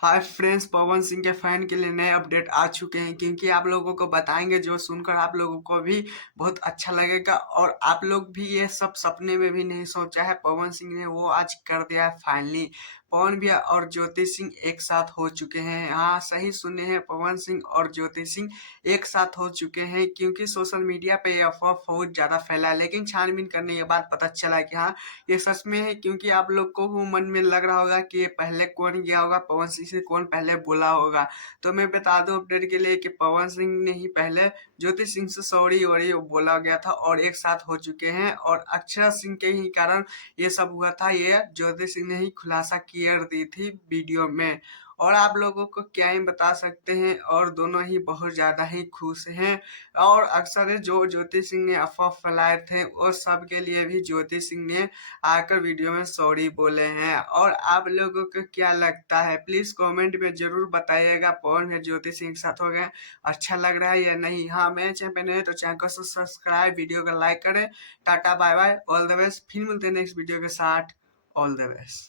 Hi friends, Pawan Singh के fan के लिए नए अपडेट आ चुके हैं क्योंकि आप लोगों को बताएंगे जो सुनकर आप लोगों को भी बहुत अच्छा लगेगा। और आप लोग भी ये सब सपने में भी नहीं सोचा है, पवन सिंह ने वो आज कर दिया है फाइनली। पवन भैया और ज्योति सिंह एक साथ हो चुके हैं। हाँ, सही सुने हैं, पवन सिंह और ज्योति सिंह एक साथ हो चुके हैं क्योंकि सोशल मीडिया पे ये अफवाह बहुत ज्यादा फैला है, लेकिन छानबीन करने के बाद पता चला कि हाँ, ये सच में है। क्योंकि आप लोग को वो मन में लग रहा होगा कि ये पहले कौन गया होगा, पवन सिंह से कौन पहले बोला होगा। तो मैं बता दूं अपडेट के लिए कि पवन सिंह ने ही पहले ज्योति सिंह से सॉरी वॉरी बोला गया था और एक साथ हो चुके हैं। और अक्षरा सिंह के ही कारण ये सब हुआ था, ये ज्योति सिंह ने ही खुलासा किया दी थी वीडियो में। और आप लोगों को क्या ही बता सकते हैं, और दोनों ही बहुत ज्यादा ही खुश हैं। और अक्सर जो ज्योति सिंह ने अफवाह फैलाए थे वो सब के लिए भी ज्योति सिंह ने आकर वीडियो में सॉरी बोले हैं। और आप लोगों को क्या लगता है, प्लीज कमेंट में जरूर बताइएगा, पवन या ज्योति सिंह के साथ हो गए अच्छा लग रहा है या नहीं। हाँ, मेरे चैनल पे नए हैं तो चैनल को सब्सक्राइब, वीडियो को लाइक करें। Tata bye bye, all the best. फिर मिलते हैं नेक्स्ट वीडियो के साथ। All the best.